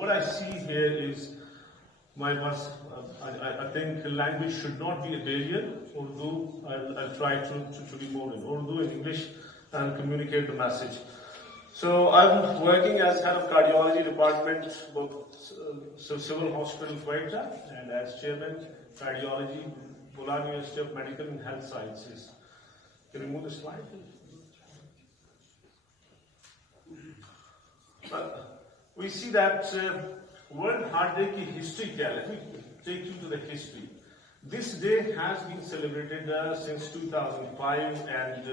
what I see here is I think language should not be a barrier. Urdu, I'll try to be more in Urdu and English and communicate the message. So I'm working as head of cardiology department, both Civil Hospital Quetta and as chairman cardiology, Bolan University of Medical and Health Sciences. Can you move the slide, please? We see that World Heart Day की history क्या है? Let me take you to the history. This day has been celebrated since 2005, and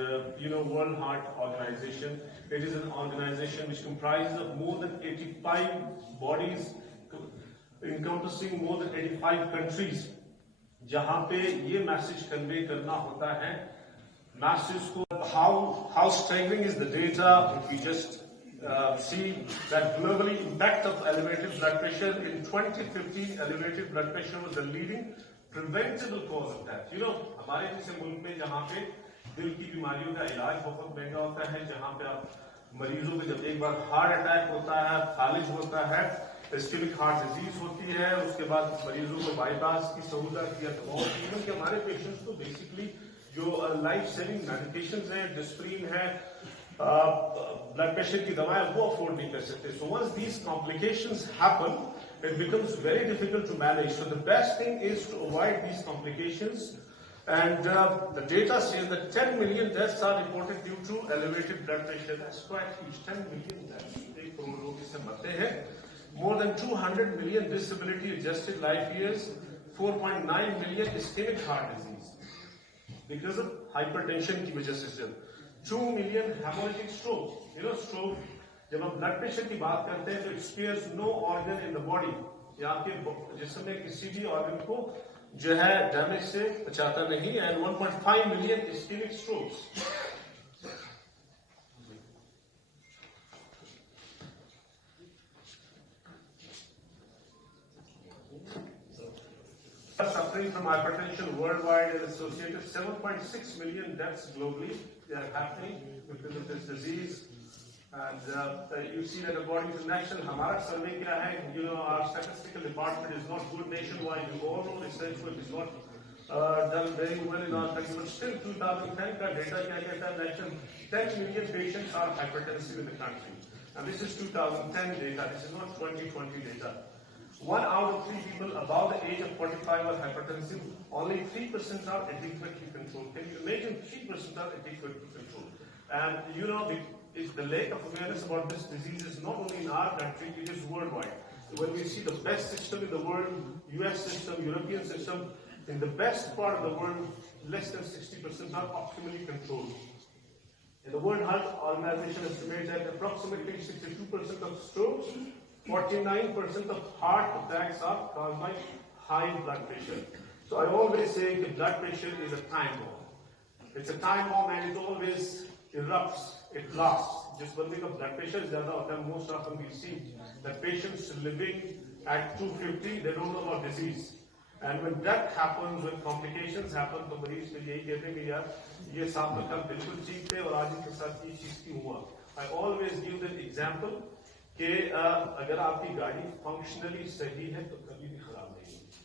World Heart Organization. It is an organization which comprises of more than 85 bodies, encompassing more than 85 countries. जहाँ पे ये message convey करना होता है, message को how staggering is the data if we just see that globally impact of elevated blood pressure in 2015, elevated blood pressure was the leading preventable cause of death. हमारे जैसे मुल्क में जहाँ पे दिल की बीमारियों का इलाज बहुत महंगा होता है, जहाँ पे आप मरीजों को जब एक बार हार्ट अटैक होता है, फालिज होता है, इस्केमिक हार्ट डिजीज होती है, उसके बाद मरीजों को बाईपास की सहूलत या बहुत इवन कि हमारे पेशेंट्स को बेसिकली जो लाइफ सेविंग मेडिकेशंस हैं, डिस्प्रिन है, ब्लड प्रेशर की दवाएं वो अफोर्ड नहीं कर सकते. So once these complications happen, it becomes very difficult to manage. So the best thing is to avoid these complications. And the data says that 10 million deaths are reported due to elevated blood pressure. That's quite huge. 10 million deaths. एक करोड़ लोग इससे मरते हैं. More than 200 million disability-adjusted life years. 4.9 million ischemic heart disease because of hypertension की वजह से. 2 million hemorrhagic stroke. Stroke. जब हम ब्लड प्रेशर की बात करते हैं तो it spares no organ in the body. या आपके जिस्म में किसी भी ऑर्गन को जो है डैमेज से बचाता नहीं. And 1.5 million ischemic strokes. Suffering from hypertension worldwide is associated 7.6 million deaths globally. They are happening because of this disease. And you see that according to national, हमारा survey क्या है? Our statistical department is not good nationwide. You all know research work is not done very well in our country. But still, 2010 का data क्या कहता है? National 10 million patients are hypertensive in the country. And this is 2010 data. This is not 2020 data. 1 out of 3 people above the age of 45 are hypertensive. Only 3% are adequately controlled. Can you imagine? 3% are adequately controlled. And the lack of awareness about this disease is not only in our country, it is worldwide. When we see the best system in the world, US system, European system, in the best part of the world, less than 60% are optimally controlled. And the World Health Organization estimates that approximately 62% of strokes, 49% of heart attacks are caused by high blood pressure. So I always say that blood pressure is a time bomb. It's a time bomb and it always erupts. It lasts. Just बंदे का blood pressure ज़्यादा होता है. Most often we see that patients living at 250, they don't know about disease. And when that happens, when complications happen, तो मरीज को यही कहते हैं कि यार ये साहब तो कल बिल्कुल ठीक थे और आज इनके साथ ये चीज क्यों हुआ? I always give the example कि अगर आपकी गाड़ी functionally सही है तो कभी भी खराब नहीं होगी.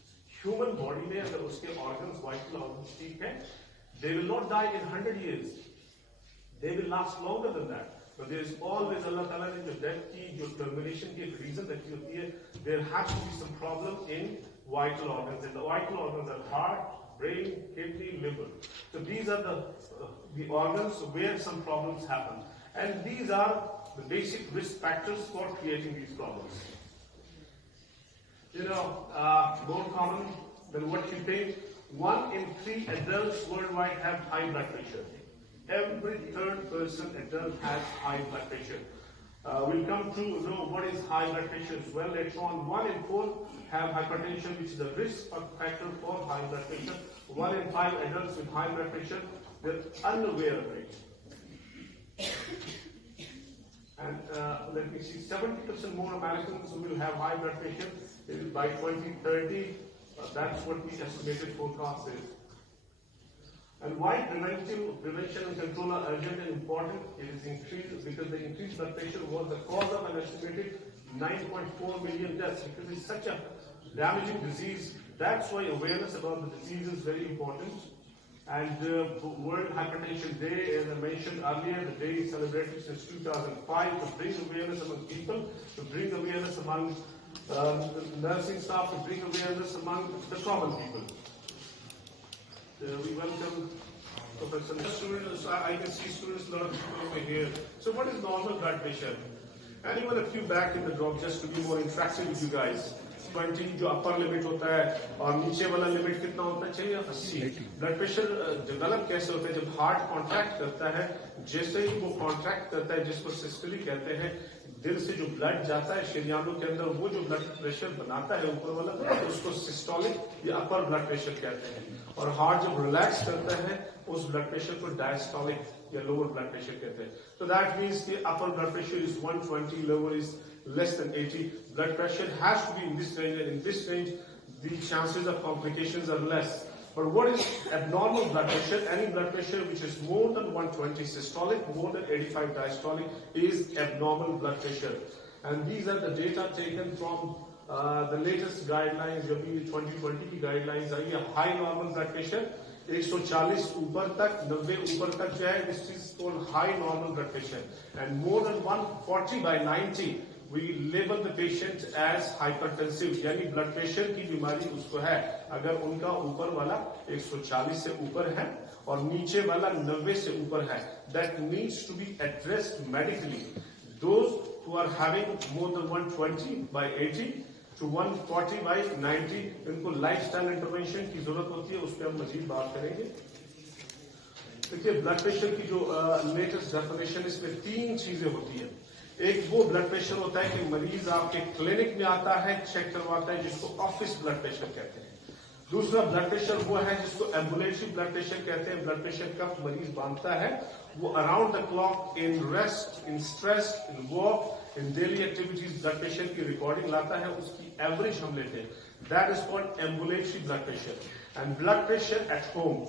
Human body में अगर उसके organs, vital organs ठीक हैं, they will not die in 100 years. They will last longer than that. But there is always Allah Ta'ala ने जो death की जो termination की reason रखी होती है, there has to be some problem in vital organs. And the vital organs are heart, brain, kidney, liver. So these are the organs where some problems happen. And these are the basic risk factors for creating these problems. More common than what you think. 1 in 3 adults worldwide have high blood pressure. Every third person adult has high blood pressure. We'll come to know what is high blood pressure as well later on. 1 in 4 have hypertension, which is a risk factor for high blood pressure. 1 in 5 adults with high blood pressure, they're unaware of it. And let me see, 70% more Americans will have high blood pressure by 2030. That's what the estimated forecast is. And why prevention and control are urgent and important? It is increased because the increased blood pressure was the cause of an estimated 9.4 million deaths because it's such a damaging disease. That's why awareness about the disease is very important. And World Hypertension Day, as I mentioned earlier, the day is celebrated since 2005 to bring awareness among people, to bring awareness among nursing staff, to bring awareness among the common people. We welcome Professor. Students, I can see students, a lot of people over here. So what is normal blood pressure? Anyone a few back in the drop just to be more interactive with you guys. 20 जो upper limit होता है और नीचे वाला लिमिट कितना होता है चाहिए 80. ब्लड प्रेशर डेवलप कैसे होता है जब हार्ट कॉन्ट्रैक्ट करता है, जैसे ही वो कॉन्ट्रैक्ट करता है जिसको सिस्टोली कहते हैं, दिल से जो ब्लड जाता है शरीरों के अंदर, वो जो ब्लड प्रेशर बनाता है ऊपर वाला, तो उसको सिस्टोलिक या अपर ब्लड प्रेशर कहते हैं. और हार्ट जब रिलैक्स करता है उस ब्लड प्रेशर को डायस्टोलिक या लोअर ब्लड प्रेशर कहते हैं. तो दैट मीन्स कि upper blood pressure is 120, lower is less than 80. Blood pressure has to be in this range, and in this range the chances of complications are less. But what is abnormal blood pressure? Any blood pressure which is more than 120 systolic, more than 85 diastolic is abnormal blood pressure. And these are the data taken from the latest guidelines. जो भी 2020 की guidelines आई है, high normal blood pressure 140 ऊपर तक, 90 ऊपर तक जो है, this is called high normal blood pressure. And more than 140 by 90 we label the patient as hypertensive, यानी ब्लड प्रेशर की बीमारी उसको है अगर उनका ऊपर वाला 140 से ऊपर है और नीचे वाला 90 से ऊपर है. That needs to be addressed medically. Those who are having more than 120 by 80 to 140 by 90, इनको लाइफस्टाइल इंटरवेंशन की जरूरत होती है, उस पर हम मजीद बात करेंगे. देखिए ब्लड प्रेशर की जो लेटेस्ट डेफिनेशन, इसमें 3 चीजें होती है. एक वो ब्लड प्रेशर होता है कि मरीज आपके क्लिनिक में आता है, चेक करवाता है, जिसको ऑफिस ब्लड प्रेशर कहते हैं. दूसरा ब्लड प्रेशर वो है जिसको एम्बुलेटरी ब्लड प्रेशर कहते हैं. ब्लड प्रेशर कब मरीज बांधता है, वो around the clock, in rest, in stress, in work, in daily activities blood pressure की रिकॉर्डिंग लाता है, उसकी एवरेज हम लेते हैं. That is called ambulatory blood pressure. And blood pressure at home,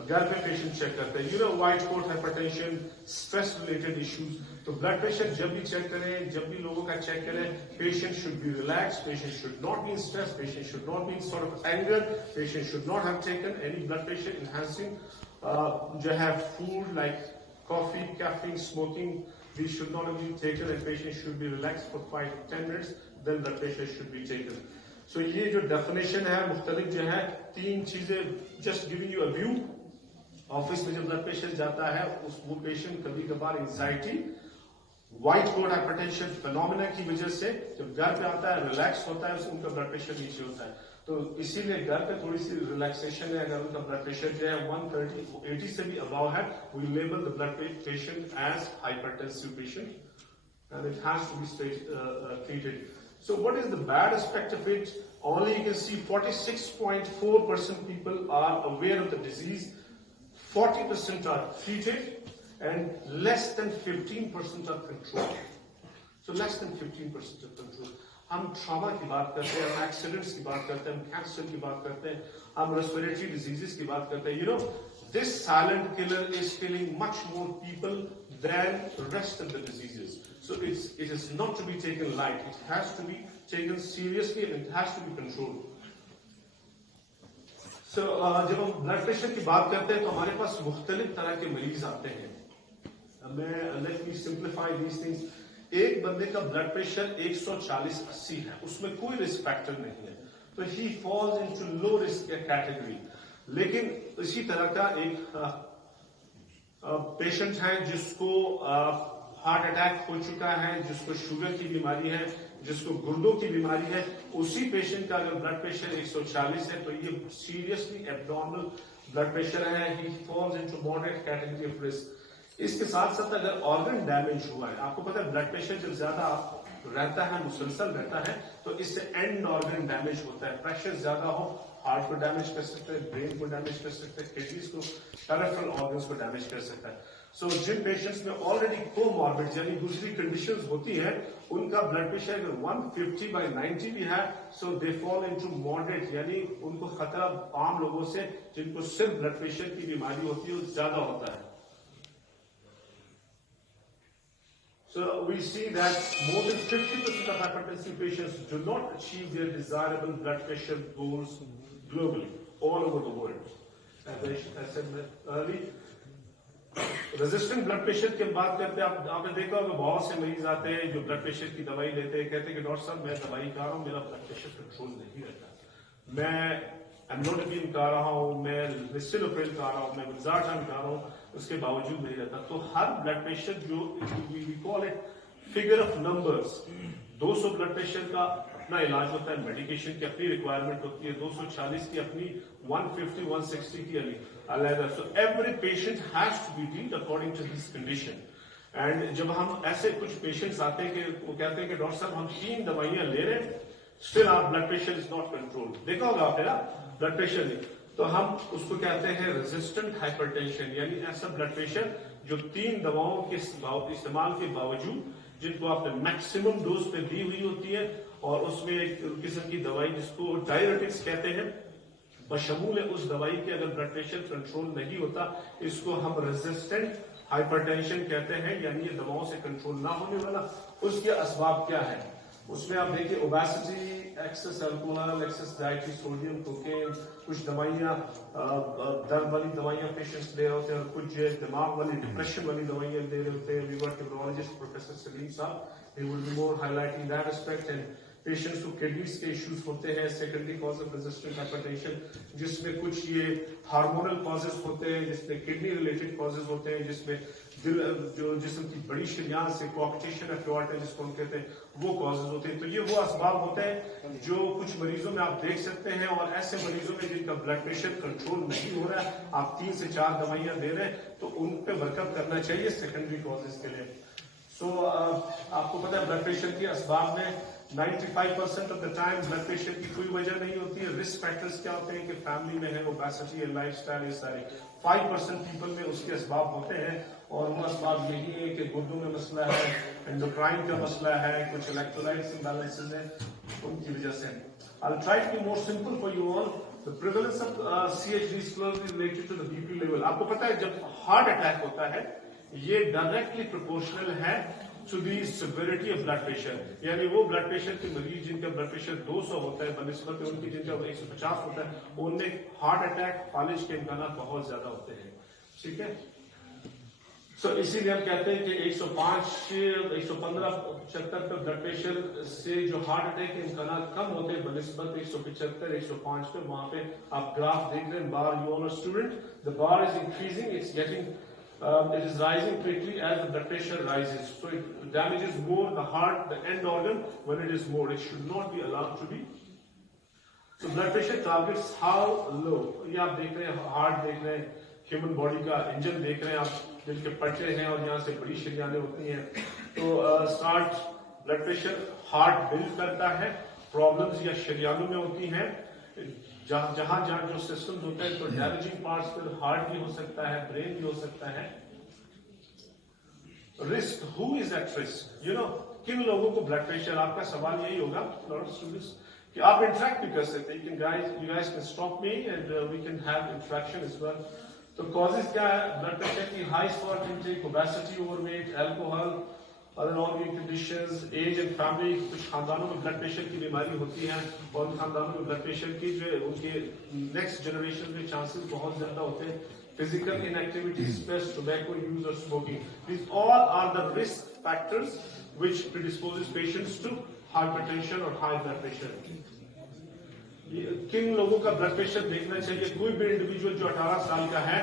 घर पे पेशेंट चेक करते हैं, white coat hypertension, stress related issues. तो ब्लड प्रेशर जब भी चेक करें, जब भी लोगों का चेक करें, patient should be relax, patient should not be in stress, patient should not be in sort of anger, patient should not have taken any blood pressure enhancing जो है food like coffee, caffeine, smoking. These should not be taken and patient should be relaxed for 5 to 10 minutes, then blood pressure should be taken. So ये जो डेफिनेशन है मुख्तलिफ जो है, 3 चीजें, just giving you a view. Office में जब ब्लड प्रेशर जाता है वो पेशेंट कभी कभार anxiety, white coat hypertension phenomena की वजह से जब घर पे आता है रिलैक्स होता है, उनका ब्लड प्रेशर नीचे होता है. तो इसीलिए घर पे थोड़ी सी रिलैक्सेशन है. अगर उनका ब्लड प्रेशर जो है 130, 80 से भी अबाव है, we label the blood patient as hypertensive patient and it has to be treated. So what is the bad aspect of it? Only you can see 46.4% people are aware of the disease, 40% are treated, and less than 15% are controlled. So less than 15% of control. हम ट्रॉमा की बात करते हैं, हम एक्सीडेंट्स की बात करते हैं, हम कैंसर की बात करते हैं, हम रेस्पिरेटरी डिजीजेस की बात करते हैं. This silent killer is killing much more people than the rest of the diseases. So it is not to be taken light. It has to be taken seriously and it has to be controlled. So जब हम blood pressure की बात करते हैं तो हमारे पास मुख्तलिफ तरह के मरीज आते हैं. Let me simplify these things. एक बंदे का ब्लड प्रेशर 140/80 है, उसमें कोई रिस्क फैक्टर नहीं है, तो he falls into low risk category. लेकिन इसी तरह का एक पेशेंट है जिसको हार्ट अटैक हो चुका है, जिसको शुगर की बीमारी है, जिसको गुर्दों की बीमारी है, उसी पेशेंट का अगर ब्लड प्रेशर 140 है तो ये सीरियसली एब्नॉर्मल ब्लड प्रेशर है. He falls into moderate category of risk. इसके साथ साथ अगर ऑर्गन डैमेज हुआ है, आपको पता है ब्लड प्रेशर जब ज्यादा रहता है, मुसलसल रहता है, तो इससे एंड ऑर्गन डैमेज होता है. प्रेशर ज्यादा हो, हार्ट को डैमेज कर सकते हैं, ब्रेन को डैमेज कर सकते हैं, किडनीज को, पेरिफेरल ऑर्गन्स को डैमेज कर सकता है. सो जिन पेशेंट्स में ऑलरेडी कोमॉर्बिड यानी दूसरी कंडीशंस होती है, उनका ब्लड प्रेशर अगर 150/90 भी है, सो दे फॉल इनटू मॉडरेट, यानी उनको खतरा आम लोगों से जिनको सिर्फ ब्लड प्रेशर की बीमारी होती है ज्यादा होता है. So we see that more than 50% of hypertensive patients do not achieve their desirable blood pressure goals globally, all over the world. As I said earlier, resistant blood pressure की हम बात करते हैं, आपने देखा होगा बहुत से मरीज आते हैं जो ब्लड प्रेशर की दवाई लेते हैं, कहते हैं कि डॉक्टर साहब मैं दवाई खा रहा हूँ, मेरा ब्लड प्रेशर कंट्रोल नहीं रहता, मैं एमलोडिपिन खा रहा हूँ, मैं लिसिलोप्रिल खा रहा हूँ, मैं विजार्टान खा रहा हूँ, उसके बावजूद नहीं रहता। तो हर ब्लड प्रेशर जो we call it figure of numbers, 200 blood pressure का अपना इलाज होता है, मेडिकेशन की अपनी रिक्वायरमेंट होती है, 240 की अपनी, 150 160 की अलग। So every patient has to be treated according to this condition. And जब हम ऐसे कुछ पेशेंट्स आते हैं कि वो कहते हैं कि डॉक्टर साहब हम 3 दवाइयां ले रहे हैं, still our blood pressure is not control. देखा होगा आपने ना ब्लड प्रेशर नहीं, तो हम उसको कहते हैं रेजिस्टेंट हाइपरटेंशन, यानी ऐसा ब्लड प्रेशर जो 3 दवाओं के इस्तेमाल के बावजूद, जिनको आपने मैक्सिमम डोज पे दी हुई होती है, और उसमें एक किस्म की दवाई जिसको डायरेटिक्स कहते हैं, बशमूल उस दवाई के अगर ब्लड प्रेशर कंट्रोल नहीं होता, इसको हम रेजिस्टेंट हाइपरटेंशन कहते हैं, यानी ये दवाओं से कंट्रोल ना होने वाला। उसके असबाब क्या है उसमें आप देखिए, obesity, excess alcohol, excess dietary, sodium, cocaine, कुछ दवाइयां दर्द वाली दवाइयां पेशेंट्स ले रहे होते हैं, और कुछ दिमाग वाली डिप्रेशन वाली दवाइयां ले रहे होते हैं। We work with neurologist professor Salim sahab, he will be more highlighting that aspect. And patients को किडनीज के इश्यूज होते हैं, secondary cause of resistant hypertension, जिसमें कुछ ये हार्मोनल कॉजेज होते हैं, जिसमें किडनी रिलेटेड कॉजेज होते हैं, जिसमें दिल जो जिस्म की बड़ी शरियान से कोऑक्टेशन ऑफ एओर्टा जिसको हम कहते हैं, वो कॉजेज होते हैं। तो ये वो असबाब होते हैं जो कुछ मरीजों में आप देख सकते हैं, और ऐसे मरीजों में जिनका ब्लड प्रेशर कंट्रोल नहीं हो रहा है, आप 3 से 4 दवाइयां दे रहे हैं, तो उन पे वर्कअप करना चाहिए सेकेंडरी कॉजेज के लिए। सो आपको पता है ब्लड प्रेशर के असबाब में 95% of the time blood pressure की कोई वजह नहीं होती है। रिस्क फैक्टर्स क्या होते हैं कि फैमिली में है, ओबेसिटी है, लाइफस्टाइल, ये सारे 5% पीपल में उसके असबाब होते हैं, और वो असबाब यही है कि गुर्दों में मसला है, एंडोक्राइन का मसला है, कुछ इलेक्ट्रोलाइट्स इम्बैलेंसेस हैं, उनकी वजह से। I'll try to be more simple for you all. The prevalence of CHD sclerosis is related to the BP level. आपको पता है जब हार्ट अटैक होता है, ये डायरेक्टली प्रोपोर्शनल है to the severity of blood pressure, यानी वो ब्लड प्रेशर के मरीज जिनका ब्लड प्रेशर 200 होता है बनिस्बत उनकी जिनका 150 होता है, उनमें हार्ट अटैक, फालिज के इम्कान बहुत ज्यादा होते हैं। ठीक है, सो इसीलिए हम कहते हैं कि 105 115 75 पे ब्लड प्रेशर से जो हार्ट अटैक के इम्कान कम होते हैं बनिस्बत 175 105 पे। वहां पे आप ग्राफ देख रहे हैं, bar, you all are student, the bar is increasing, it's getting it is rising quickly as the blood pressure rises. So it damages more the heart, the end organ, when it is more. It should not be allowed to be. So blood pressure targets how low? ये आप देख रहे हैं, हार्ट देख रहे हैं, human body का इंजन देख रहे हैं आप, दिल के पट्टे हैं और यहाँ से बड़ी शरियानें होती हैं। तो start blood pressure heart build करता है, प्रॉब्लम्स या शरियानों में होती हैं, जहां जो सिस्टम्स होते हैं, तो डैमेजिंग पार्ट्स पर हार्ट भी हो सकता है, ब्रेन भी हो सकता है। Risk, who is at risk, you know, किन लोगों को ब्लड प्रेशर, आपका सवाल यही होगा लॉट ऑफ स्टूडेंट्स कि आप इंटरेक्ट भी कर सकते हैं, you guys can stop me and we can have interaction as well. तो कॉजेज क्या है ब्लड प्रेशर की? High salt intake, obesity, overweight, alcohol, other organ conditions, age and family। कुछ खानदानों में ब्लड प्रेशर की बीमारी होती है, और उन खानदानों में ब्लड प्रेशर की जो उनके नेक्स्ट जनरेशन में चांसेस बहुत ज्यादा होते हैं। Physical inactivity, stress, tobacco use और smoking, these all are the risk factors which predisposes patients to hypertension or high blood pressure। किन लोगों का ब्लड प्रेशर देखना चाहिए? कोई भी इंडिविजुअल जो 18 साल का है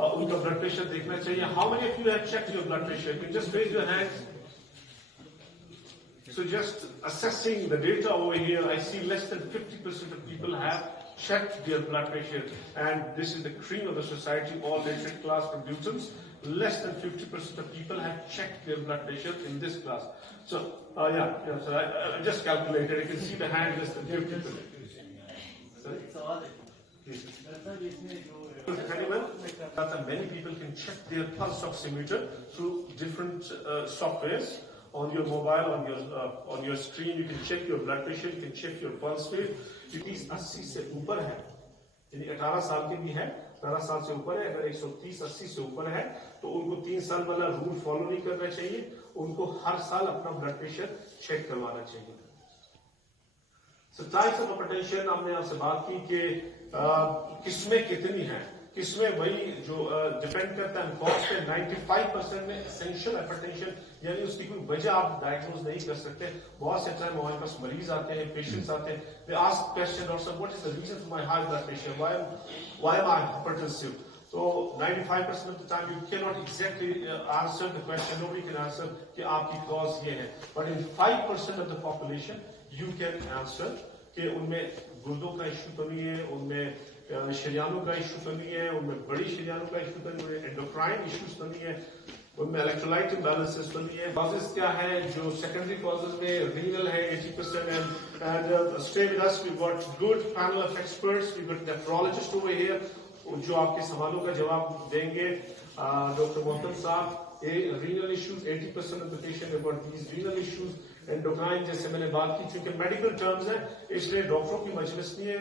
उनका ब्लड प्रेशर देखना चाहिए। How many of you have checked your blood pressure? You can just raise your hands. So just assessing the data over here, I see less than 50% of people have checked their blood pressure, and this is the cream of the society, all rated class from Newtons. Less than 50% of people have checked their blood pressure in this class. So so I just calculated. You can see the hand, less than 50%. Sorry? Many people can check their pulse oximeter through different softwares on your mobile, on your screen. You can check your blood pressure, you can check your pulse rate. If 80 से ऊपर है, यानी 18 साल के भी है, 18 साल से ऊपर है, अगर 130-80 से ऊपर है तो उनको 3 साल वाला रूल फॉलो नहीं करना चाहिए, उनको हर साल अपना ब्लड प्रेशर चेक करवाना चाहिए। So types of hypertension हमने आपसे बात की कि किस्में कितनी हैं, किस्में वही जो डिपेंड करता है कॉज पे। 95% में एसेंशियल हाइपरटेंशन यानी उसकी कोई वजह आप डायग्नोज नहीं कर सकते। बहुत से टाइम हमारे पास मरीज आते हैं, पेशेंट्स आते हैं, they ask question doctor sahab what is the reason for my high blood pressure, why am I hypertensive. So 95% of the time you cannot exactly answer the question, nobody can answer कि आपकी cause ये है, but in 5% of the population you can answer कि उनमें गुर्दों का इश्यू तो नहीं है, उनमें शरीयानों का इश्यू तो नहीं है, उनमें बड़ी शरीयानों का इश्यू तो नहीं है, एंडोक्राइन इश्यूज तो नहीं है, उनमें इलेक्ट्रोलाइट इम्बैलेंसेस तो नहीं है। कॉजेज क्या है जो सेकेंडरी कॉजेज में रीनल है 80% and stay with us, we've got good panel of experts, we've got nephrologist over here जो आपके सवालों का जवाब देंगे। Doctor Mohammad sahab, renal issues 80% of the patient have got these renal issues. Endocrine जैसे मैंने बात की, चूंकि मेडिकल टर्म्स है इसलिए डॉक्टरों की मजलिस नहीं है,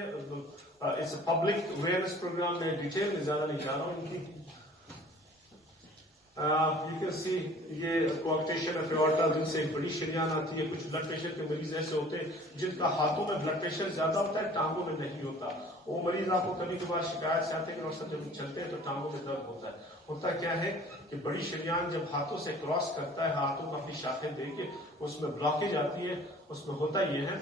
it's a public awareness programme में डिटेल में ज्यादा नहीं जा रहा हूँ इनकी। यू कैन सी ये कोआक्टेशन ऑफ एओर्टा जिनसे बड़ी शरीयान आती है। कुछ ब्लड प्रेशर के मरीज ऐसे होते हैं जिनका हाथों में ब्लड प्रेशर ज्यादा होता है, टांगों में नहीं होता। वो मरीज आपको कभी कभार शिकायत से आते हैं कि डॉक्टर साहब जब चलते हैं तो टांगों में दर्द होता है। होता क्या है कि बड़ी शरीयान जब हाथों से क्रॉस करता है, हाथों में अपनी शाखें देके उसमें ब्लॉकेज आती है। उसमें होता यह है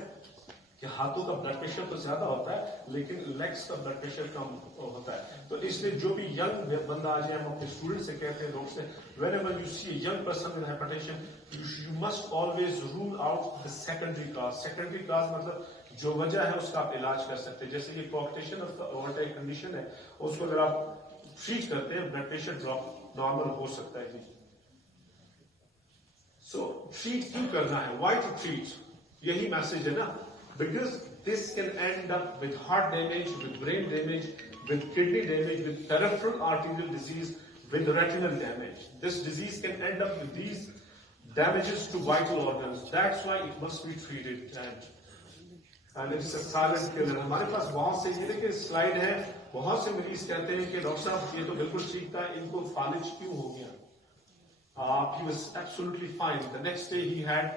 कि हाथों का ब्लड प्रेशर तो ज्यादा होता है लेकिन लेग्स का ब्लड प्रेशर कम होता है। तो इसलिए जो भी यंग बंदा आ जाए, हम अपने स्टूडेंट से कहते हैं, लोग से, whenever you see a young person with hypertension, you must always rule out the secondary cause. Secondary cause मतलब जो वजह है उसका आप इलाज कर सकते हैं। जैसे ये कोआक्टेशन ऑफ एओर्टा कंडीशन है, उसको अगर आप ट्रीट करते हैं ब्लड प्रेशर ड्रॉप नॉर्मल हो सकता है। सो ट्रीट क्यों करना है, व्हाई टू ट्रीट, यही मैसेज है ना। Because this can end up with heart damage, with brain damage, with kidney damage, with peripheral arterial disease, with retinal damage. This disease can end up with these damages to vital organs. That's why it must be treated. And it's a silent killer. हमारे पास बहुत से ये देखिए स्लाइड है, बहुत से मरीज कहते हैं कि डॉक्टर साहब ये तो बिल्कुल ठीक था, इनको फालिज क्यों हो गया? He was absolutely fine. The next day he had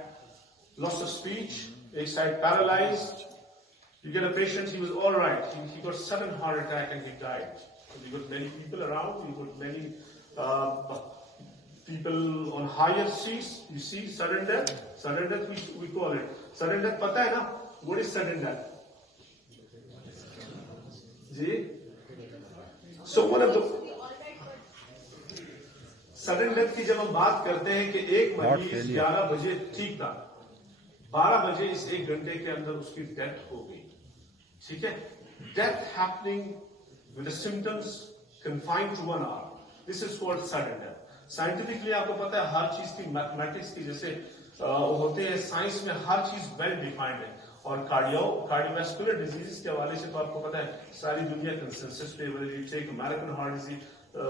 loss of speech. A side paralyzed. You get a patient, he was all right. He got sudden heart attack and he died. So you got many people around. You got many people on higher seats. You see sudden death. Sudden death we call it. Sudden death, पता है ना? What is sudden death? Ji? So one of the sudden death की जब हम बात करते हैं कि एक मरीज 11 बजे ठीक था, 12 बजे इस 1 घंटे के अंदर उसकी डेथ हो गई। ठीक है, death happening with the symptoms confined to 1 hour, this is called sudden death. Scientifically आपको पता है हर चीज की मैथमेटिक्स की जैसे होते हैं, साइंस में हर चीज वेल डिफाइंड है। और कार्डियोवैस्कुलर डिजीज के हवाले से तो आपको पता है सारी दुनिया कंसेंसस पे, whether you take American Heart Disease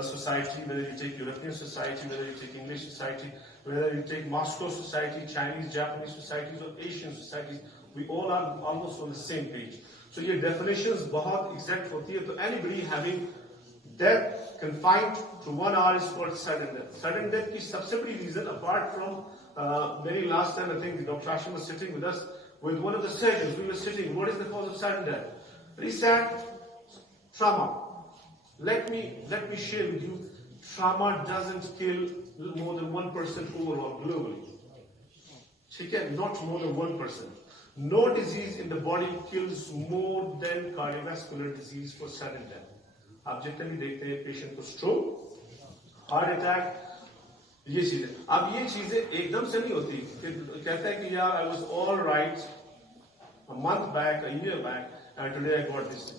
Society, whether you take European Society, whether you take English Society, whether you take Moscow Society, Chinese, Japanese societies or Asian societies, we all are almost on the same page. So ये definitions बहुत exact होती है। तो anybody having death confined to 1 hour is called sudden death. Sudden death की सबसे बड़ी reason, apart from very last time I think Dr. Ashim was sitting with us with one of the surgeons. We were sitting. What is the cause of sudden death? He said trauma. Let me share with you. Trauma doesn't kill more than 1% overall globally. ठीक है, not more than 1%. No disease in the body kills more than cardiovascular disease for sudden death. आप जितने भी देखते हैं पेशेंट को stroke, heart attack, ये चीजें, अब ये चीजें एकदम से नहीं होती कि कहता है कि यार I was all right a month back, a year back, and today I got this.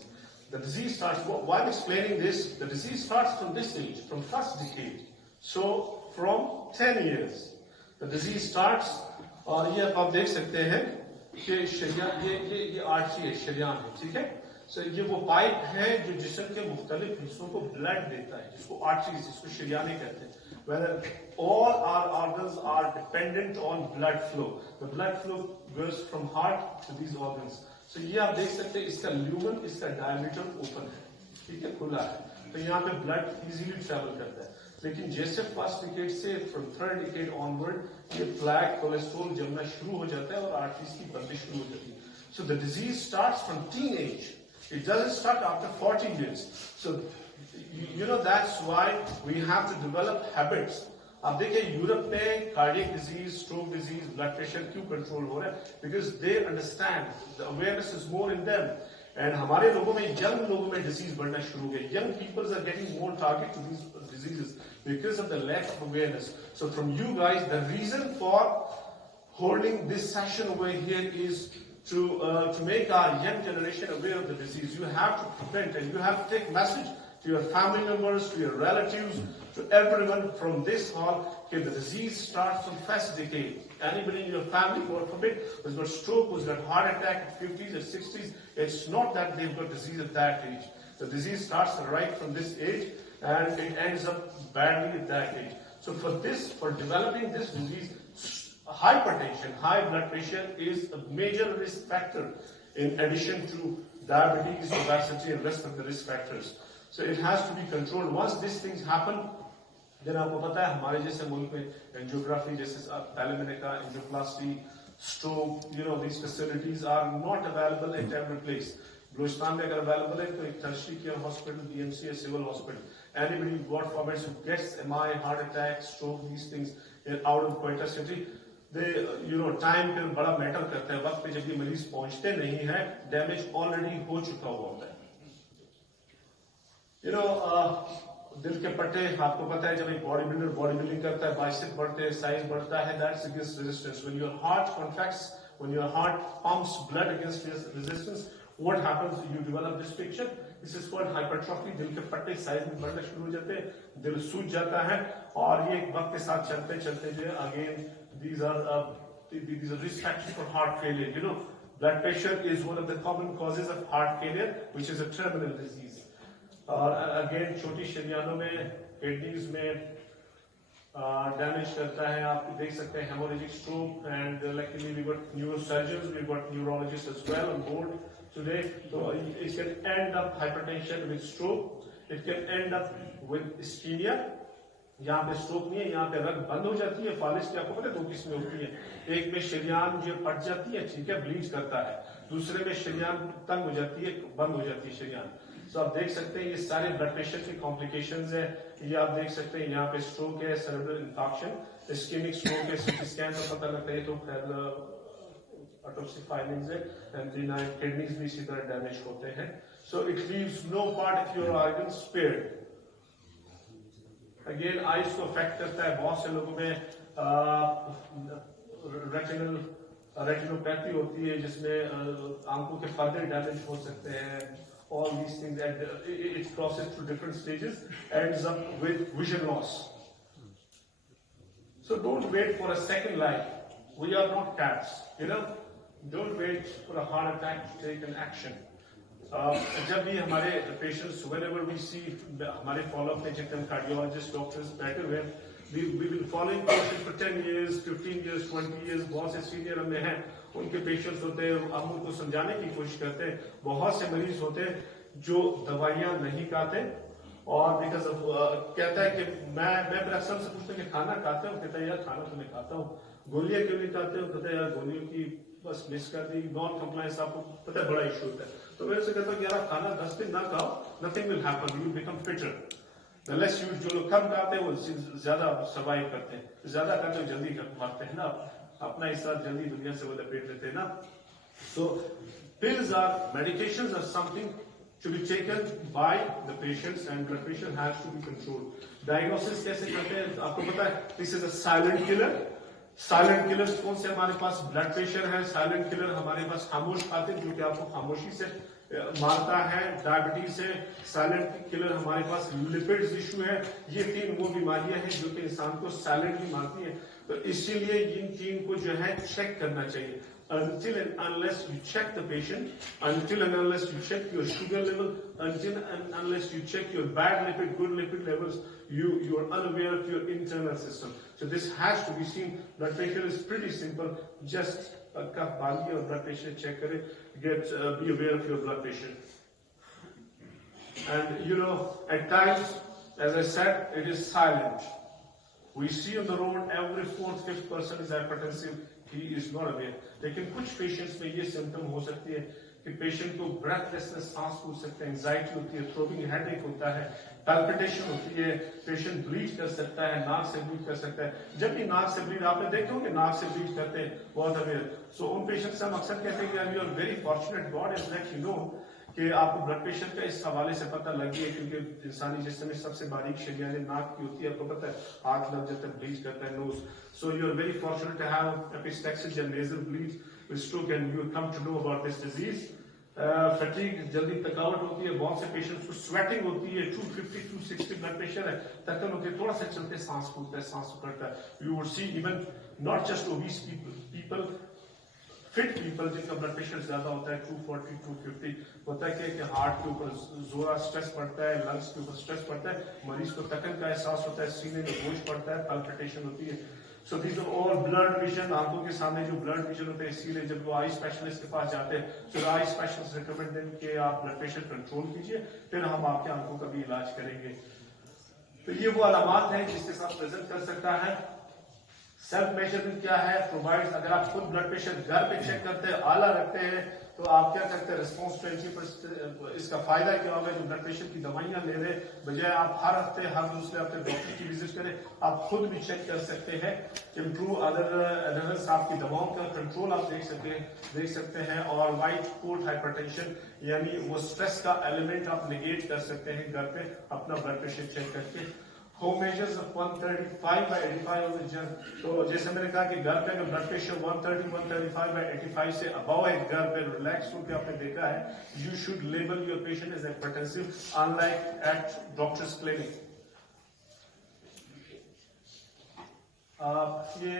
The disease starts, why I'm explaining this, the disease starts from this age, from first decade. So from 10 years, the disease starts, और ये आप देख सकते हैं कि शरीयान, ये आर्टरी है, शरीयान है, ठीक है। So ये वो पाइप है जो जिस्म के मुख्तलिफ हिस्सों को ब्लड देता है, जिसको आर्टरी, जिसको शरीयाने कहते हैं। Whether all our organs are dependent on blood flow. The blood flow goes from heart to these organs. So ये आप देख सकते हैं इसका ल्यूमन, इसका डायमीटर ओपन है, ठीक है, खुला है, तो यहाँ पे ब्लड इजीली ट्रेवल करता है। लेकिन जैसे फर्स्ट डिकेड से फ्रॉम थर्ड डिकेड ऑनवर्ड ये फ्लैग कोलेस्ट्रॉल जमना शुरू हो जाता है और आर्टरीज की बंदिश शुरू हो जाती है. So the disease starts from teenage. It doesn't start after 40 years. So you know that's why we have to develop habits. अब देखिए यूरोप में cardiac disease, stroke disease, blood pressure क्यों कंट्रोल हो रहा है? Because they understand the awareness is more in them. And हमारे लोगों में, यंग लोगों में डिजीज बढ़ना शुरू हो गया. Young peoples are getting more target to these diseases because of the lack of awareness. So from you guys, the reason for holding this session over here is to make our young generation aware of the disease. You have to prevent, and you have to take message to your family members, to your relatives, to everyone from this hall. Okay, the disease starts from first decade. Anybody in your family, God forbid, who's got stroke, who's got heart attack at 50s or 60s, it's not that they've got disease at that age. The disease starts right from this age, and it ends up badly at that age. So for developing this disease, hypertension, high blood pressure is a major risk factor in addition to diabetes, obesity, and rest of the risk factors. So it has to be controlled. Once these things happen, then आपको पता है हमारे जैसे मुल्क में एंजियोग्राफी, जैसे पहले मैंने कहा angioplasty, stroke, these facilities are not available at every place. Balochistan में अगर अवेलेबल है तो एक टर्शरी केयर हॉस्पिटल, बीएमसी या civil hospital. Anybody, God forbid, who gets MI, heart attack, stroke, these things out of Quetta city, they, time पे बड़ा मैटर करता है. वक्त पे जब ये मरीज पहुंचते नहीं है, डैमेज ऑलरेडी हो चुका हुआ होता है. दिल के पट्टे, आपको पता है जब एक बॉडी बिल्डर बॉडी बिल्डिंग करता है, बाइसेप बढ़ते हैं, साइज बढ़ता है, that's against resistance. When your heart contracts, when your heart pumps blood against resistance, what happens? You develop this picture. This is called hypertrophy. दिल के पट्टे साइज में बढ़ना शुरू हो जाते हैं, दिल सूज जाता है, और ये वक्त के साथ चलते चलते जो है, again these are risk factors for heart failure. Blood pressure is one of the common causes of heart failure, which is a terminal disease. और अगेन छोटी शरीयानों में, किडनीज में डैमेज करता है. आप देख सकते हैं haemorrhagic stroke, and luckily we got neurosurgeons, we got neurologist as well on board today. So it can end up hypertension with stroke. It can end up with ischemia. यहाँ पे स्ट्रोक नहीं है, यहाँ पे रग बंद हो जाती है. फालिज की आपको पता है 2 किस्में होती है. एक में शरीयान जो फट जाती है, ठीक है, ब्लीच करता है. दूसरे में शरीयान तंग हो जाती है, बंद हो जाती है शरीयान. तो आप देख सकते हैं ये सारे ब्लड प्रेशर की कॉम्प्लिकेशंस है. ये आप देख सकते हैं यहाँ पे स्ट्रोक है, सेरेब्रल इंफार्क्शन, इस्केमिक स्ट्रोक है, सीटी स्कैन का पता लगता है तो खैर ऑटोप्सी फाइंडिंग्स है, एंड किडनीज भी इसी तरह डैमेज होते हैं. So it leaves no part of your organ spared. Again eyes को अफेक्ट करता है. बहुत से लोगों में रेटिनोपैथी होती है, जिसमें आंखों के पर्दे डैमेज हो सकते हैं. All these things, and it crosses through different stages, ends up with vision loss. So don't wait for a second life. We are not cats, Don't wait for a heart attack to take an action. जब भी हमारे patients, whenever we see हमारे follow-up में जितने cardiologists, doctors बैठे हुए हैं, we've been following patients for 10 years, 15 years, 20 years. बहुत से सीनियर हमें हैं, उनके पेशेंट्स होते हैं, हम उनको समझाने की कोशिश करते हैं. बहुत से मरीज होते हैं जो दवाइयां नहीं खाते, और बिकॉज कहता है कि मैं फिर अक्सर से पूछता हूँ कि खाना खाते हो? कहता है यार खाना तो नहीं खाता हूँ. गोलियां क्यों नहीं खाते हो? कहता है यार गोलियों की बस मिस कर दी. नॉन कंप्लायंस आपको पता है बड़ा इशू होता है. तो मैं उनसे कहता हूँ कि यार आप खाना 10 दिन ना खाओ, nothing will happen, you become fitter. Unless you, जो लोग कम खाते हैं वो ज्यादा सर्वाइव करते हैं, ज्यादा खाते हैं जल्दी मरते हैं ना, अपना हिस्सा जल्दी दुनिया से वो लपेट लेते हैं ना. So pills are, medications are something to be taken by the patients, and blood pressure has to be controlled. Diagnosis कैसे करते हैं आपको पता है? This is a silent killer. Silent killers कौन से हमारे पास? ब्लड प्रेशर है. साइलेंट किलर हमारे पास खामोश खाते हैं, जो कि आपको खामोशी से मारता है. डायबिटीज है. साइलेंट किलर हमारे पास लिपिड्स इशू है. ये 3 वो बीमारियां हैं जो कि इंसान को साइलेंटली मारती है. तो इसीलिए इन 3 को जो है चेक करना चाहिए. Until and unless you check the patient, until and unless you check your sugar level, until and unless you check your bad lipid, good lipid levels, you are unaware of your internal system. So this has to be seen. Blood pressure is pretty simple. Just a cup bali or blood pressure check kare. Be aware of your blood pressure. And at times As I said, it is silent. We see on the road every fourth, fifth person is hypertensive. He is not aware. लेकिन कुछ पेशेंट्स में ये सिम्टम हो सकती है कि पेशेंट को ब्रेथलेसनेस, सांस फूल सकते हैं, एंजाइटी होती है, थ्रोटिंग हेडेक होता है, पैल्पिटेशन होती है, पेशेंट ब्लीड कर सकता है, नाक से ब्लीड कर सकता है। जब भी नाक से ब्लीड, आपने देखे होंगे नाक से ब्लीड करते हैं बहुत अवेयर। सो उन पेशेंट से हम अक्सर कहते हैं कि you are very fortunate, God is let you know कि आपको ब्लड प्रेशर का इस हवाले से पता लग गया, क्योंकि इंसानी जिस्म में सबसे बारीक शरियां नाक की होती है, आपको पता है, हाथ लग जाता है, ब्लीड करता है nose. So you are very fortunate to have epistaxis या nasal bleed which to can you come to know about this disease. Fatigue, जल्दी थकावट होती है, बहुत से पेशेंट्स को स्वेटिंग होती है, 250 260 ब्लड प्रेशर है, थकन होती है, थोड़ा सा चलते सांस फूलता है, सांस उखड़ता है। You would see even not just obese people, fit people जिनका ब्लड प्रेशर ज्यादा होता है 240 250, होता है कि हार्ट के ऊपर जोरा स्ट्रेस पड़ता है, लंग्स के ऊपर स्ट्रेस पड़ता है, मरीज को थकन का एहसास होता है, सीने में बोझ पड़ता है, पैल्पिटेशन होती है। So these are all blood vision, आंखों के सामने जो ब्लड विजन होते हैं, इसीलिए जब वो आई स्पेशलिस्ट के पास जाते हैं, सो आई स्पेशलिस्ट रिकमेंड देम कि आप ब्लड प्रेशर कंट्रोल कीजिए, फिर हम आपके आंखों का भी इलाज करेंगे। तो ये वो अलामात हैं जिसके साथ प्रेजेंट कर सकता है। सेल्फ मेजरमेंट क्या है? प्रोवाइड्स, अगर आप खुद ब्लड प्रेशर घर पे चेक करते हैं, आला रखते हैं, तो आप क्या करते हैं, रिस्पॉन्स 20%। इसका फायदा क्या होगा? जो ब्लड प्रेशर की दवाइयां ले रहे, बजाय आप हर हफ्ते, हर दूसरे हफ्ते डॉक्टर की विजिट करें, आप खुद भी चेक कर सकते हैं। इम्प्रूव अदर एडल्ट्स, आपकी दवाओं का कंट्रोल आप देख सकते हैं। और वाइट कोट हाइपरटेंशन, यानी वो स्ट्रेस का एलिमेंट आप निगेट कर सकते हैं घर पे अपना ब्लड प्रेशर चेक करके। Home measures of 135/85 on the जन, तो जैसे मैंने कहा कि घर पे अगर ब्लड प्रेशर 130/135/85 से अबव है, घर पे रिलैक्स होकर आपने देखा है, you should label your patient as hypertensive unlike at doctor's clinic. ये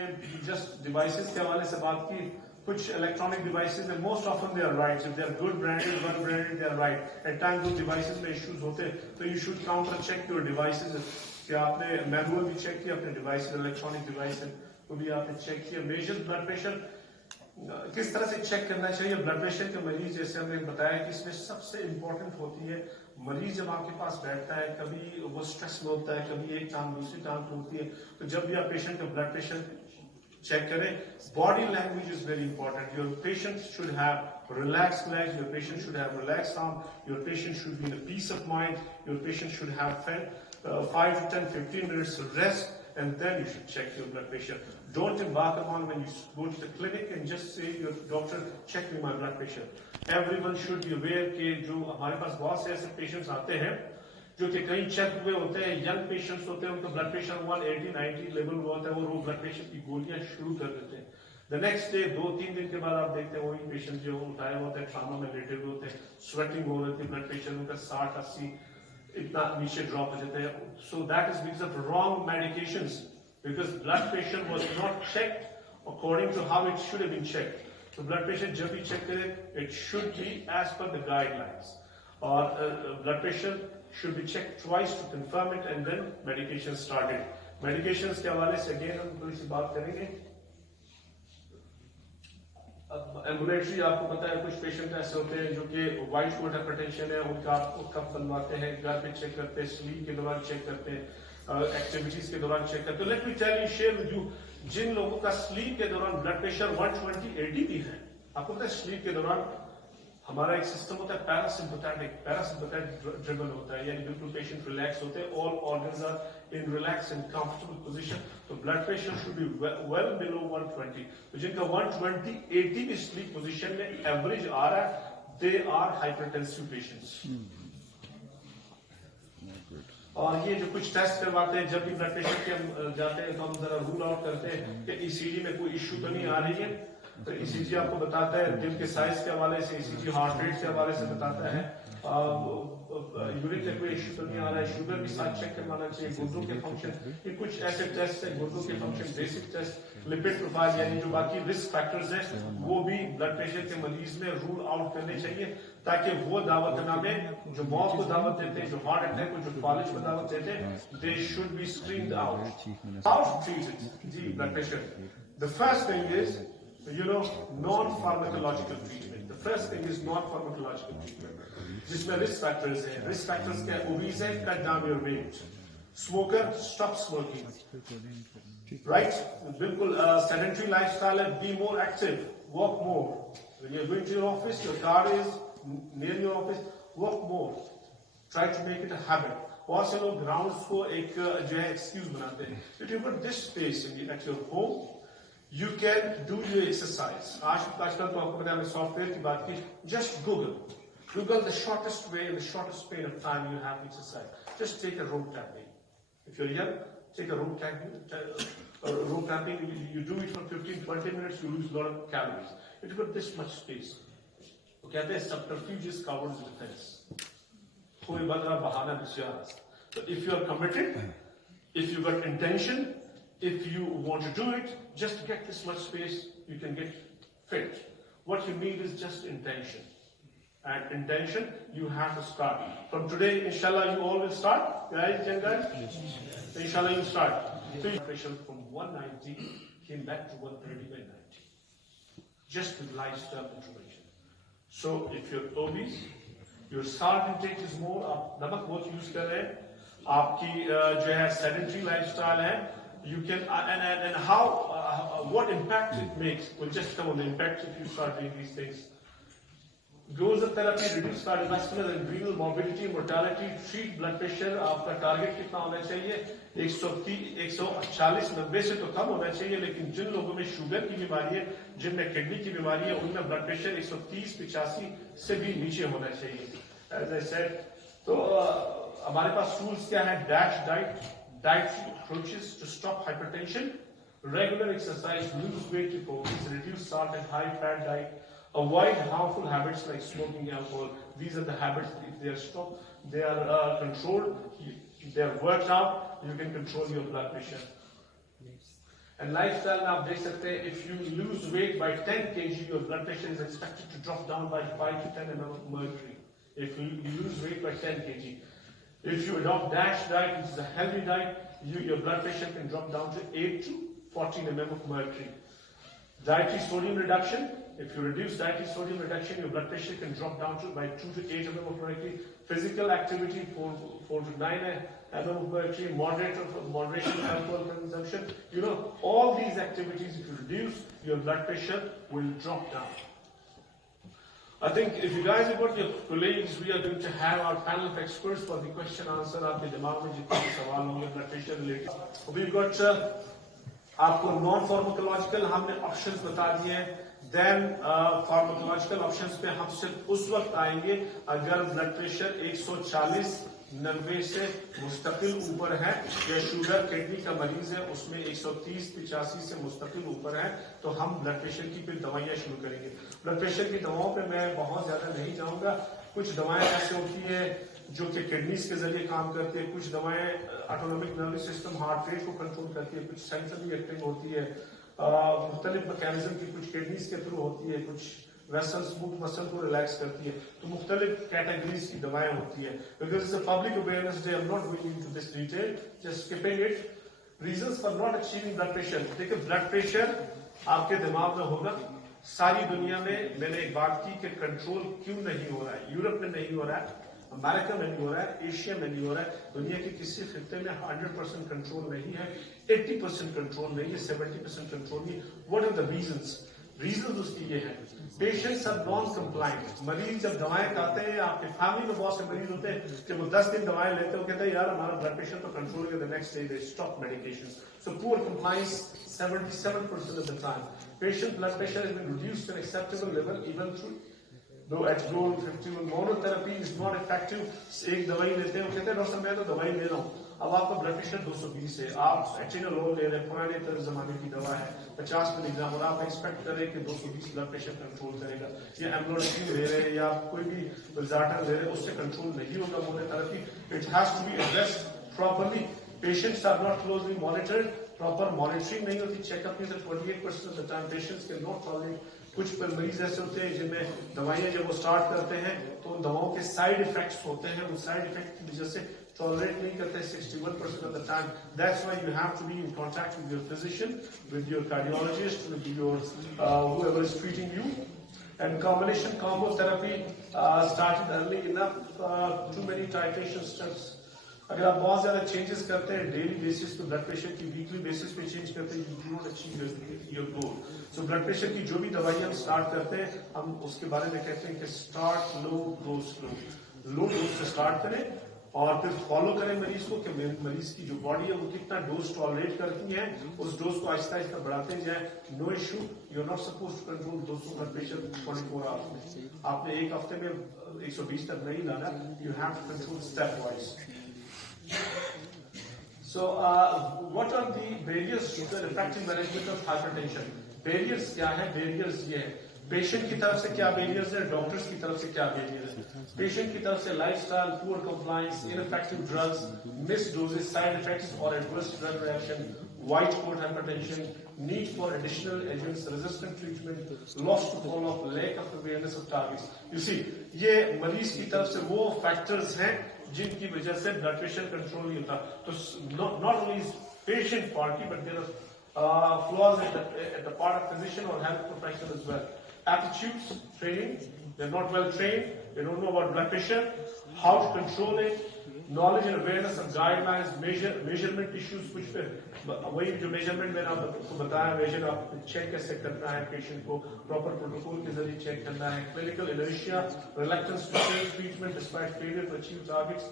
जस्ट डिवाइसेस के हवाले से बात की। कुछ इलेक्ट्रॉनिक डिवाइसेस में most often they are right, if they are good branded, one branded, they are right. At times उन devices में इश्यूज होते हैं, तो you should counter check your devices, कि आपने मैनुअल भी चेक किया, अपने डिवाइस, इलेक्ट्रॉनिक डिवाइस को भी आपने चेक किया। मेजर ब्लड प्रेशर किस तरह से चेक करना चाहिए ब्लड प्रेशर के मरीज, जैसे हमने बताया कि इसमें सबसे इंपॉर्टेंट होती है, मरीज जब आपके पास बैठता है, कभी वो स्ट्रेस में होता है, कभी एक टांग दूसरी टांग पे होती है, तो जब भी आप पेशेंट का ब्लड प्रेशर चेक करें, body language is very important. Your patient should have relaxed legs, your patient should have relaxed arm, your patient should be in a peace of mind, your patient should have 5 to 10, 15 minutes of rest, and then you should check your blood pressure. Don't embark upon when you go to the clinic and just say, your doctor, check me my blood pressure. Everyone should be aware कि जो हमारे पास बहुत से ऐसे पेशेंट्स आते हैं जो कि कहीं चेक हुए होते हैं, यंग पेशेंट्स होते हैं, उनका ब्लड प्रेशर 180 90 लेवल हुआ होता है, वो ब्लड प्रेशर की गोलियां शुरू कर देते हैं। द नेक्स्ट डे, 2-3 दिन के बाद आप देखते हैं वही पेशेंट जो उठाया होता है, ट्रामा में लेटे हुए होते हैं, स्वेटिंग हो रही थी, ब्लड प्रेशर उनका 60-80 इतना नीचे ड्रॉप हो जाता है। So that is because of wrong medications, because blood pressure was not checked according to how it should have been checked. तो ब्लड प्रेशर जब भी चेक करें, it should be as per the guidelines, और blood pressure should be checked twice to confirm it, and then medication started. Medications के हवाले से अगेन हम थोड़ी सी बात करेंगे। एम्बुलेटरी, आपको पता है कुछ पेशेंट ऐसे होते हैं जो कि वाइट कोट हाइपरटेंशन है, उनका आपको कफ बनवाते हैं, घर पे चेक करते हैं, स्लीप के दौरान चेक करते हैं, एक्टिविटीज के दौरान चेक करते हैं। Let me tell you, share with you, जिन लोगों का स्लीप के दौरान ब्लड प्रेशर 120/80 भी है, आपको पता है स्लीप के दौरान हमारा एक सिस्टम होता है पैरासिम्पैथेटिक ड्रिवन होता है, यानी बिल्कुल पेशेंट रिलैक्स होते हैं, all organs are in relax and comfortable position, तो blood pressure should be well below 120। तो जिनका 120/80 भी स्लीप पोजीशन में एवरेज आ रहा है, दे आर हाइपरटेंसिव पेशेंट्स। और ये जो कुछ टेस्ट करवाते हैं, जब भी ब्लड प्रेशर के हम जाते हैं, तो हम जरा रूल आउट करते हैं कि ईसीजी में कोई इश्यू तो नहीं आ रही है। तो ईसीजी आपको बताता है दिल के साइज के हवाले से, ईसीजी हार्ट रेट के हवाले से बताता है, यूरिक का कोई इश्यू तो नहीं आ रहा है, शुगर भी साथ चेक करवाना चाहिए, गुर्दों के फंक्शन, ये कुछ ऐसे टेस्ट है, गुर्दों के function basic test, lipid profile, यानी जो बाकी रिस्क फैक्टर्स हैं वो भी ब्लड प्रेशर के मरीज में रूल आउट करने चाहिए, ताकि वो दावतनामे जो मौत को दावत देते हैं, जो हार्ट अटैक को, जो कॉलेज को दावत देते हैं, they should be screened out. How to treat it? जी, blood pressure, the first thing is, you know, non-pharmacological treatment. The first thing is non-pharmacological treatment, जिसमें risk factors हैं। Risk factors क्या? Obese है, cut down your weight. Smoker, stop smoking. Right? Bilkul sedentary lifestyle है, be more active, walk more. When you're going to your office, your car is near your office, walk more. Try to make it a habit. बहुत से लोग grounds को एक जो है excuse बनाते हैं. If you got this space at your home, you can do your exercise. आजकल तो आपको पता है हमने सॉफ्टवेयर की बात की. Just Google the shortest way and the shortest period of time you have exercise. Just take a rope tramping. If you're young, take a rope tramping. You do it for 15-20 minutes, you lose a lot of calories. If you've got this much space, okay, there's subterfuges covers the fence. कोई बदला बहाना बिचारा. So if you are committed, if you got intention, if you want to do it, just get this much space, you can get fit. What you need is just intention. And intention, you have to start. From today, inshallah, you all will start. Right, young guys? Yes. Inshallah, you start. Pressure from 190 came back to 130 by 90. Just with lifestyle intervention. So, if you're obese, your salt intake is more. आप नमक बहुत use कर रहे हैं. आपकी जो है sedentary lifestyle है. You can and how what impact it makes. We'll just come on the impact if you start doing these things. Goals of therapy, reduce cardiovascular and renal morbidity, mortality, treat blood pressure. आपका टारगेट कितना होना चाहिए? 140-140-90 से तो कम होना चाहिए. लेकिन जिन लोगों में शुगर की बीमारी है, जिनमें किडनी की बीमारी है, उनमें ब्लड प्रेशर 130-85 से भी नीचे होना चाहिए. As I said, तो हमारे पास टूल्स क्या है? DASH dietary approaches to stop hypertension, regular exercise, lose weight to obese, reduce salt and high fat diet. Avoid harmful habits like smoking, alcohol. These are the habits. If they are stopped, they are controlled. If they are worked out, you can control your blood pressure. And lifestyle, आप देख सकते हैं, if you lose weight by 10 kg, your blood pressure is expected to drop down by 5 to 10 mm of mercury. If you lose weight by 10 kg. If you adopt DASH diet, which is a healthy diet, your blood pressure can drop down to 8 to 14 mm of mercury. Dietary sodium reduction. If you reduce dietary sodium reduction, your blood pressure can drop down to by 2 to 8 mm of mercury. Physical activity, 4 to 9 mm of mercury. Moderation of alcohol consumption. You know, all these activities, if you reduce, your blood pressure will drop down. I think if you guys have got your colleagues, we are going to have our panel of experts for the question answer. आपके दिमाग में जितने सवाल होंगे blood pressure related. We've got आपको non-pharmacological हमने options बता दिए हैं. Then pharmacological options पे हम सिर्फ उस वक्त आएंगे अगर blood pressure 140-90 से मुस्तकिल ऊपर है या शुगर किडनी का मरीज है उसमें 130-85 से मुस्तकिल ऊपर है तो हम ब्लड प्रेशर की फिर दवाइयाँ शुरू करेंगे. ब्लड प्रेशर की दवाओं पे मैं बहुत ज्यादा नहीं जाऊंगा. कुछ दवाएं ऐसी होती है जो कि किडनीज के जरिए काम करती है, कुछ दवाएं autonomic nervous system heart rate को कंट्रोल करती है, कुछ सेंसरी एक्टिंग होती है, मुख्तलिफ मैकेनिज्म की कुछ किडनीज के थ्रू होती है, कुछ वेसल स्मूथ मसल को रिलैक्स करती है. तो मुख्तलिफ कैटेगरीज की दवाएं होती है. Because it's a public awareness day, I am not going into this detail, just skipping it. Reasons for not achieving blood pressure. देखिए ब्लड प्रेशर आपके दिमाग में होगा. सारी दुनिया में मैंने एक बात की कि कंट्रोल क्यों नहीं हो रहा है. यूरोप में नहीं हो रहा है, अमेरिका में नहीं हो रहा है, एशिया में नहीं हो रहा है, दुनिया के किसी खित्ते में 100% कंट्रोल नहीं है, 80% कंट्रोल नहीं है, 70% कंट्रोल नहीं. What are the reasons? Reason उसकी ये है, पेशेंट्स आर नॉन कंप्लाइंट. मरीज जब दवाएं खाते हैं, आपके फैमिली में बहुत से मरीज होते हैं कि वो 10 दिन दवाएं लेते हो, कहते हैं यार हमारा ब्लड प्रेशर तो कंट्रोल है, the next day they stop medication. So poor compliance 77% of the time. Patient blood pressure has been reduced to an acceptable level even through though at goal 51. Monotherapy is not effective. एक दवाई लेते हैं, वो कहते हैं डॉक्टर मैं तो दवाई ले रहा हूँ, अब आपका ब्लड प्रेशर 220 है, आप एटिनोलोल ले रहे हैं, पुराने तरह जमाने की दवा है 50 मिलीग्राम, और आप एक्सपेक्ट करें कि 220 ब्लड प्रेशर कंट्रोल करेगा. या एम्लोडाकिन ले रहे हैं या कोई भी वजाटर ले रहे हैं, उससे कंट्रोल नहीं होगा. Monotherapy it has to be addressed properly. Patients are not closely monitored. Proper monitoring नहीं होती, चेकअप नहीं होता. 28% of the time patients can not tolerate. कुछ मरीज ऐसे होते हैं जिनमें दवाइयां जब वो स्टार्ट करते हैं तो उन दवाओं के साइड इफेक्ट्स होते हैं, उन साइड इफेक्ट की वजह से टॉलरेट नहीं करते 61% of the time. That's why you have to be in contact with your physician, with your cardiologist, with your whoever is treating you. And combination combo therapy started early enough. Too many titration steps अगर आप बहुत ज्यादा चेंजेस करते हैं daily basis पे, blood pressure की weekly basis पे चेंज करते हैं, you do not achieve your goal. So blood pressure की जो भी दवाई हम स्टार्ट करते हैं, हम उसके बारे में कहते हैं कि स्टार्ट लो गो स्लो. लो डोज से स्टार्ट करें और फिर फॉलो करें मरीज को कि मरीज की जो बॉडी है वो कितना डोज टॉलरेट करती है, उस डोज को आहिस्ता आहिस्ता बढ़ाते जाए. No issue. You are not suppose to control 200 blood pressure 24 hours में. आपने एक हफ्ते में 120 तक नहीं लाना. You have to control stepwise. So, what are the barriers to the effective management of hypertension? Barriers क्या है? Barriers ये है. पेशेंट की तरफ से क्या barriers है, डॉक्टर्स की तरफ से क्या barriers है. पेशेंट की तरफ से lifestyle, poor compliance, ineffective drugs, miss doses, side effects और adverse drug reaction, white coat hypertension, need for additional agents, resistant treatment, loss to follow-up, lack of awareness of targets. You see, ये मरीज की तरफ से वो फैक्टर्स हैं जिनकी वजह से ब्लड प्रेशर कंट्रोल नहीं होता. तो not only is patient faulty, but there are flaws at the part of physician or health professional as well. Attitudes, training, they're not well trained, they don't know about blood pressure, how to control it, knowledge and awareness of guidelines, measurement issues, which वही जो measurement मैंने आपको बताया, measure आप चेक कैसे करना है पेशेंट को, प्रॉपर प्रोटोकॉल के जरिए चेक करना है. clinical inertia, reluctance to take treatment despite failure to achieve targets,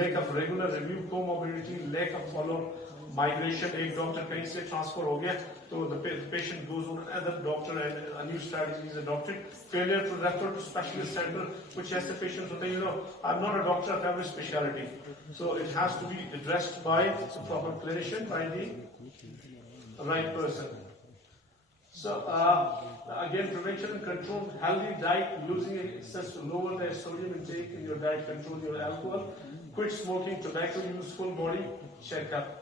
lack of regular review, comorbidity, lack of follow-up, migration. एक डॉक्टर कहीं से ट्रांसफर हो गया तो the patient goes on another doctor and a new strategy is adopted. Failure to refer to specialist center, कुछ ऐसे patients होते हैं, you know, I'm not a doctor of every specialty, so it has to be addressed by the proper clinician, by the right person. So again, prevention and control, healthy diet, losing excess to lower the sodium intake in your diet, control your alcohol, quit smoking, tobacco use, full body checkup.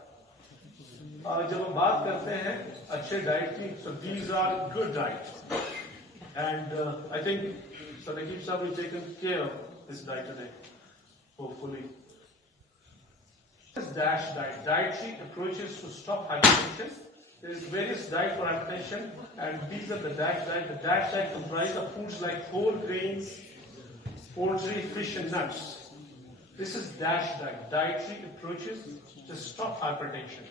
जब हम बात करते हैं अच्छे डाइट की, so these are good diets, and I think so Nakeem Sahab will take care of this diet today, hopefully. This DASH diet, dietary approaches to stop hypertension. There is various diet for hypertension, and these are the DASH diet. The DASH diet comprises of foods like whole grains, poultry, fish, and nuts. This is DASH diet, dietary approaches to stop hypertension.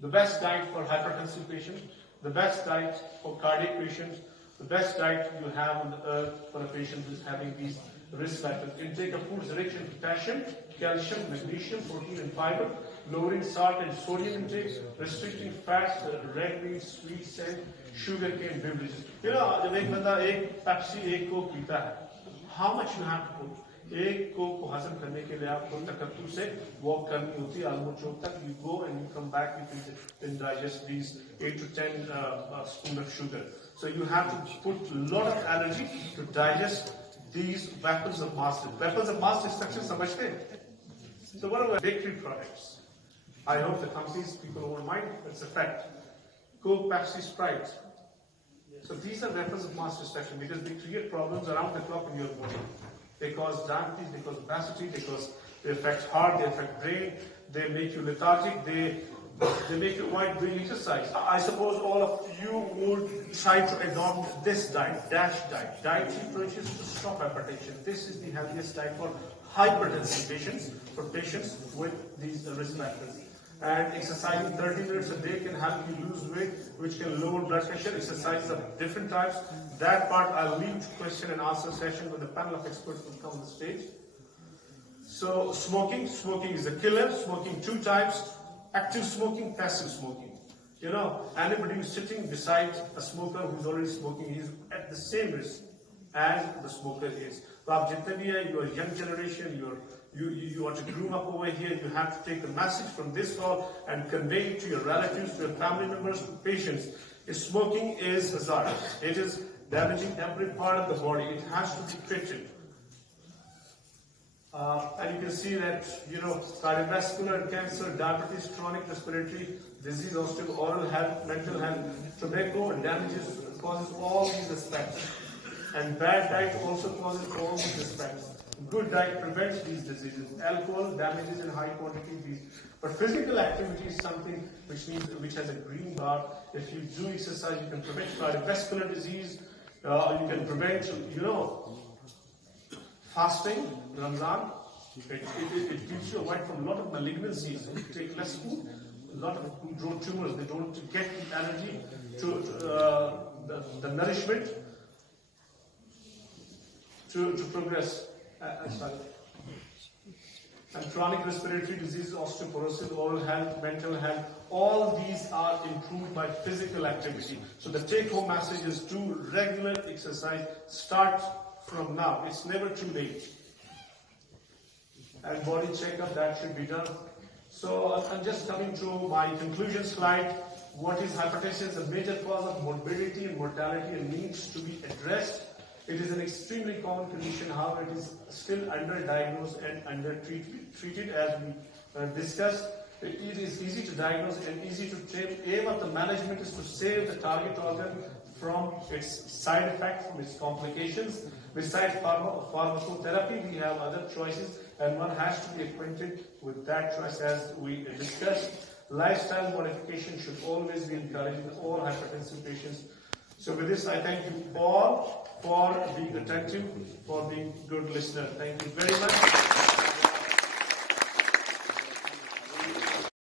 The best diet for hypertensive patients, the best diet for cardiac patients, the best diet you have on the earth for a patient who is having these risk factors. Intake of foods rich in potassium, calcium, magnesium, protein and fiber, lowering salt and sodium intake, restricting fats, red meat, sweets and sugar cane beverages. You know, जब एक बंदा एक पेप्सी एक कोक पीता है, how much you have to put? एक कोक को हासिल करने के लिए आपको तकत्तु से वॉक करनी होती है आलमोड़ चौक तक. You go and you come back, you can digest these 8 to 10 spoon of sugar. So you have to put a lot of energy to digest these weapons of mass. Weapons of mass destruction समझते हैं? So what are bakery products? I hope the companies, people won't mind, it's a fact. Coke, Pepsi, Sprite. So these are weapons of mass destruction because they create problems around the clock in your body. They cause diabetes, they cause obesity, because they affect heart, they affect brain, they make you lethargic, they make you avoid doing exercise. I suppose all of you would try to adopt this diet, DASH diet, dietary approaches to stop hypertension. This is the healthiest diet for hypertensive patients, for patients with these risk factors. And exercising 30 minutes a day can help you lose weight, which can lower blood pressure. Exercises of different types. That part I'll leave to question and answer session when the panel of experts will come on the stage. So smoking is a killer. Smoking 2 types: active smoking, passive smoking. You know, anybody who's sitting beside a smoker who's already smoking, he's at the same risk as the smoker is. So आप जितने भी हैं, you are young generation, you want to groom up over here, you have to take the message from this call and convey it to your relatives, to your family members, to patients. Smoking is hazardous. It is damaging every part of the body. It has to be treated. And you can see that, you know, cardiovascular, cancer, diabetes, chronic respiratory disease, oral health, mental health, tobacco causes all these aspects. And bad diet also causes all these aspects. Good diet prevents these diseases. Alcohol damages in high quantity these. But physical activity is something which has a green bar. If you do exercise, you can prevent cardiovascular disease. You can prevent, you know, fasting, Ramadan. It keeps you away from a lot of malignancies. You take less food, a lot of who grow tumors, they don't get the energy to the nourishment to progress as well. And chronic respiratory disease, osteoporosis, oral health, mental health, all these are improved by physical activity. So the take-home message is do regular exercise. Start from now. It's never too late. And body checkup, that should be done. So I'm just coming to my conclusion slide. What is hypertension? It's a major cause of morbidity and mortality and needs to be addressed. It is an extremely common condition, however, it is still underdiagnosed and undertreated as we discussed. It is easy to diagnose and easy to treat. Aim of the management is to save the target organ from its side effects, from its complications. Besides pharmacotherapy, we have other choices, and one has to be acquainted with that choice as we discussed. Lifestyle modification should always be encouraged in all hypertensive patients. So with this, I thank you all for being attentive, for being good listener. Thank you very much.